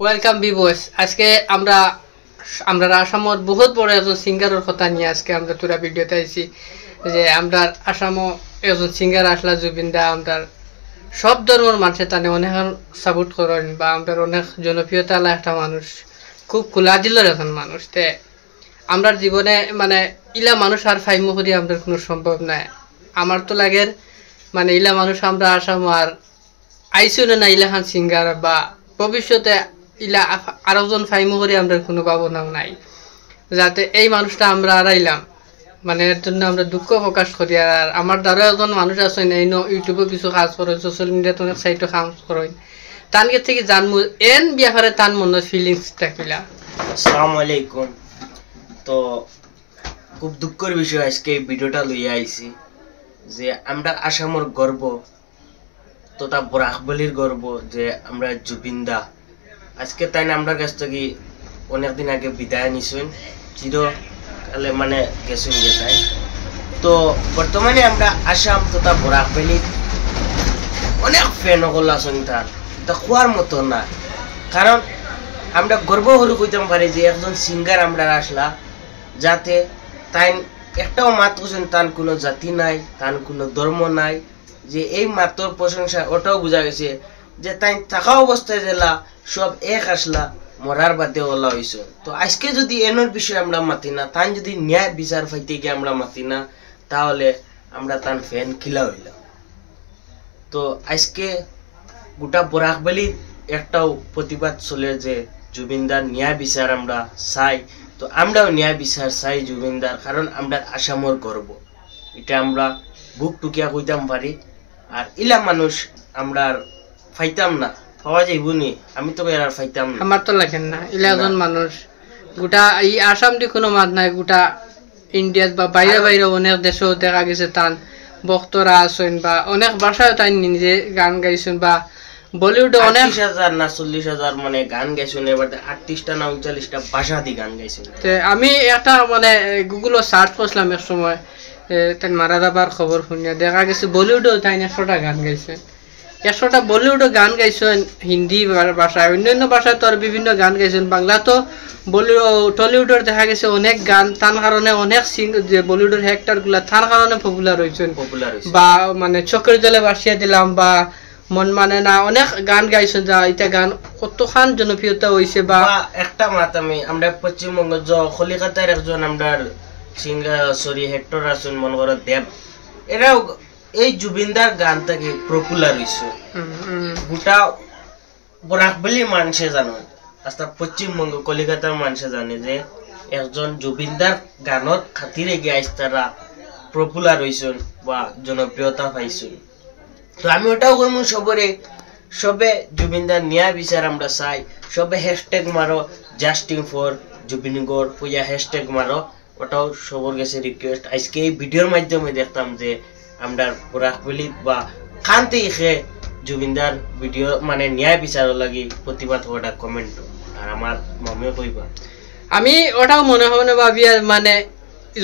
Welcome বিবস। আজকে আমরা আমরা আসামত বহুত বড় একজন সিঙ্গারের কথা নিয়ে আজকে আমরা তোরা ভিডিওতে আইছি যে আমরা আসামও একজন সিঙ্গার আসলা জুবিন দা। আমরা সব ধর্মের মানুষের তানে অনেক সাপোর্ট করেন বা আমরা অনেক জনপ্রিয়তা একটা মানুষ, খুব খোলা দিলের এখন মানুষ। তে আমরা জীবনে মানে ইলা মানুষ আর ফাইমো করি আমরা কোনো সম্ভব নাই। আমার তো লাগে মানে ইলা মানুষ আমরা আসাম আর আইসুনে না ইলাখান সিঙ্গার বা ভবিষ্যতে ইলা আরেকজন ফাইমো করে আমরা কোনো ভাবনাও নাই যাতে এই মানুষটা আমরা আড়াইলাম। মানে এর জন্য আমরা দুঃখ প্রকাশ করি। আর আমার দ্বারা একজন মানুষ আছেন এই ইউটিউবে কিছু কাজ করেন, সোশ্যাল মিডিয়াতে অনেক সাইটে কাজ করেন, তানকে থেকে জানবো এন ব্যাপারে তার মনে ফিলিংসটা কিলা। আসসালামু আলাইকুম। তো খুব দুঃখের বিষয় আজকে এই ভিডিওটা লইয়া আইছি যে আমরা আসামের গর্ব তথা বরাকবলির গর্ব যে আমরা জুবিন দা আজকে তাই না আমরা কাছ থেকে অনেকদিন আগে বিদায় নিছেন, চিরকালে মানে গেছেন যে তাই। তো বর্তমানে আমরা আসাম তথা বরাকবলির অনেক ফ্যান হল আছেন তার, তা খোয়ার মতো না। কারণ আমরা গর্ব হলে কইতাম পারি যে একজন সিঙ্গার আমরা আসলা যাতে তাই একটাও মাত করছেন তার কোনো জাতি নাই, তার কোনো ধর্ম নাই, যে এই মাতর প্রশংসা ওটাও বোঝা গেছে যে তাই থাকা অবস্থায় জেলা সব এক আসলা মরার বাদে ওলা হয়েছে। তো আজকে যদি এনোর বিষয়ে আমরা মাতি না, তাই যদি ন্যায় বিচার পাইতে গিয়ে আমরা মাতি না, তাহলে আমরা তার ফ্যান খিলা হইলাম। তো আজকে গোটা বরাকবলি একটাও প্রতিবাদ চলে যে জুবিনদার ন্যায় বিচার আমরা চাই। তো আমরাও ন্যায় বিচার চাই জুবিনদার, কারণ আমরা আসামের গর্ব, এটা আমরা বুক টুকিয়া কইতাম পারি। আর ইলা মানুষ আমরা ফাইতাম না, পাওয়া যাইব নি, আমি তো আর ফাইতাম না, আমার তো লাগেন না ইলা একজন মানুষ। গোটা এই আসাম দি কোনো মাত নাই, গোটা ইন্ডিয়াত বা বাইরে বাইরে অনেক দেশেও দেখা গেছে তান বক্তরা আছেন বা অনেক ভাষায় তাই নিজে গান গাইছেন বা বলিউডে অনেক 30,000 না 40,000 মানে গান গাইছেন, এবার 38টা না 39টা ভাষা দিয়ে গান গাইছেন। আমি একটা মানে গুগলে সার্চ করছিলাম এক সময়, তাই মারা যাবার খবর শুনিয়া দেখা গেছে বলিউডেও তাই 100টা গান গাইছেন। 100টা বলিউডে গান গাইছেন হিন্দি ভাষায়, অন্যান্য ভাষায় তো আর বিভিন্ন গান গাইছেন। বাংলা তো টলিউডের দেখা গেছে অনেক গান, তার কারণে অনেক যে বলিউডের অ্যাক্টর গুলা তার কারণে পপুলার হয়েছেন। বা মানে চোখের জলে ভাসিয়ে দিলাম বা মন মানে না, অনেক গান গাইছেন যা এটা গান কতখান জনপ্রিয়তা হয়েছে। বা একটা মাত আমরা পশ্চিমবঙ্গ কলিকাতার একজন আমরা সিঙ্গার হেক্টর আছেন মনে করো দেব, এরাও এই জুবিনদার গান থেকে পপুলার হয়েছে। গোটা বরাকবলি মানুষে জানো, আস্তা পশ্চিমবঙ্গ কলিকাতার মানুষে জানে যে একজন জুবিনদার গানত খাতিরে গিয়ে তারা পপুলার হয়েছেন বা জনপ্রিয়তা পাইছেন। তো আমি ওটাও করবো সবে জুবিনদার ন্যায় বিচার আমরা চাই। সবে হ্যাশট্যাগ মারো জাস্টিং ফর জুবিন গড় পূজা হ্যাশট্যাগ মারো, ওটাও সবার কাছে রিকোয়েস্ট। আজকে এই ভিডিওর মাধ্যমে দেখতাম যে আমরা বরাকবলি বা খানতে ইখে জুবিনদার ভিডিও মানে ন্যায় বিচার লাগি প্রতিবাদ ওটা কমেন্ট। আর আমার মমে কইবা আমি ওটাও মনে হয় না ভাবি মানে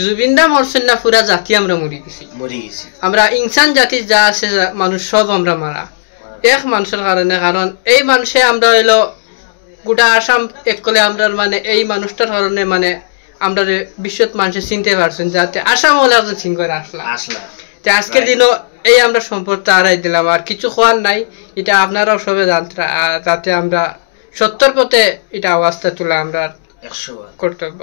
জুবিনদা মরছেন না, পুরা জাতি আমরা মরি গেছি। আমরা ইনসান জাতি যা আছে মানুষ সব আমরা মারা এক মানুষের কারণে। কারণ এই মানুষে আমরা হইলো গোটা আসাম এক কলে আমরা মানে এই মানুষটার কারণে মানে আমরা বিশ্বত মানুষের চিনতে পারছেন যাতে আসাম হলে একজন সিঙ্গার আসলা। আজকের দিনও এই আমরা সম্পদটা হারাই দিলাম। আর কিছু হওয়ার নাই, এটা আপনারাও সবে যাতে আমরা সত্যর পথে এটা আওয়াজটা তোলা আমরা কর্তব্য।